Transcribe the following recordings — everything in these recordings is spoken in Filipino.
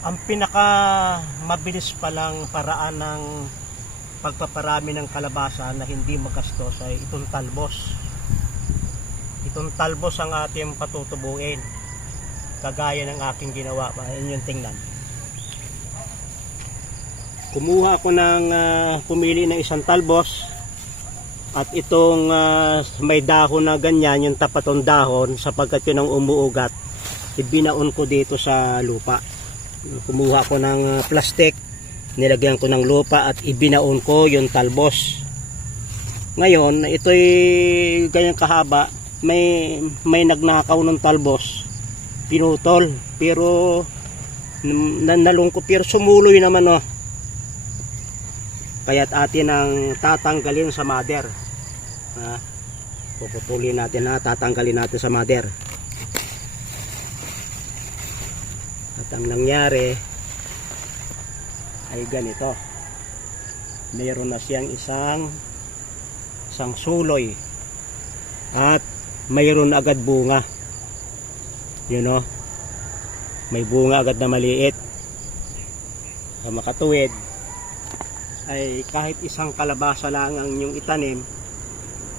Ang pinaka mabilis palang paraan ng pagpaparami ng kalabasa na hindi magastos ay itong talbos. Itong talbos ang ating patutubuin. Kagaya ng aking ginawa. Ayun yung tingnan. Kumuha ako ng pumili ng isang talbos. At itong may dahon na ganyan, yung tapatong dahon, sapagkat yun ang umuugat, ibinaon ko dito sa lupa. Kumuha ko ng plastic, nilagyan ko ng lupa at ibinaon ko yung talbos. Ngayon, ito'y ganyang kahaba, may nagnakaw ng talbos, pinutol, pero nalungkot, pero sumuloy naman, oh. Kaya't atin ang tatanggalin sa mother. Puputulin natin, tatanggalin natin sa mother. At ang nangyari ay ganito. Mayroon na siyang isang suloy. At mayroon agad bunga. You know? May bunga agad na maliit. Sa makatuwid ay kahit isang kalabasa lang ang inyong itanim,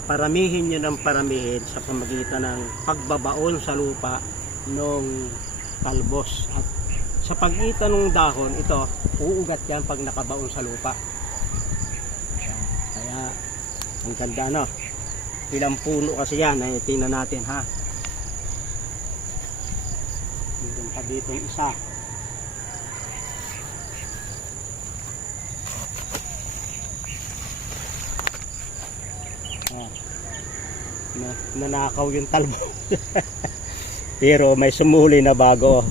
paramihin nyo ng paramihin sa pamagitan ng pagbabaon sa lupa ng talbos. At sa pagitan ng dahon, ito, uugat yan pag nakabaon sa lupa. Kaya, ang ganda, no? Ilang puno kasi yan, ay tingnan natin, ha? Meron pa dito isa. Nanakaw yung talbos. Pero may sumuli na bago.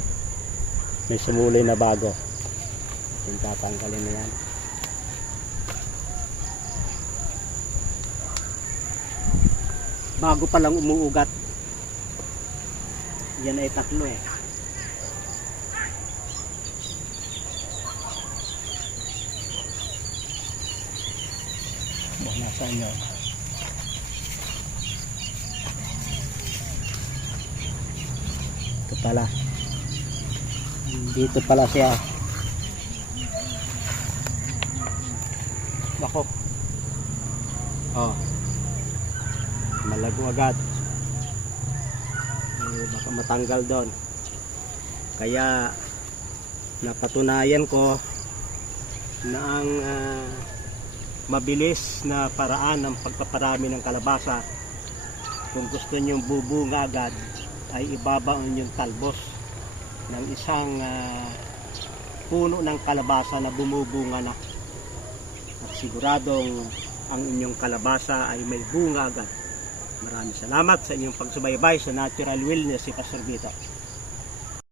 May sumuli na bago. Tatanggalin na yan. Bago pa lang umuugat. Yan ay tatlo, eh. Nasaan nyo? Ito pala. Dito pala siya. Bako. Oh. Malago agad. Baka matanggal doon. Kaya napatunayan ko na ang mabilis na paraan ng pagpaparami ng kalabasa, kung gusto nyong bubunga agad, ay ibabaon yung talbos ng isang puno ng kalabasa na bumubunga na. At siguradong ang inyong kalabasa ay may bunga agad. Maraming salamat sa inyong pagsubaybay sa Natural Wellness si Pastor Vito.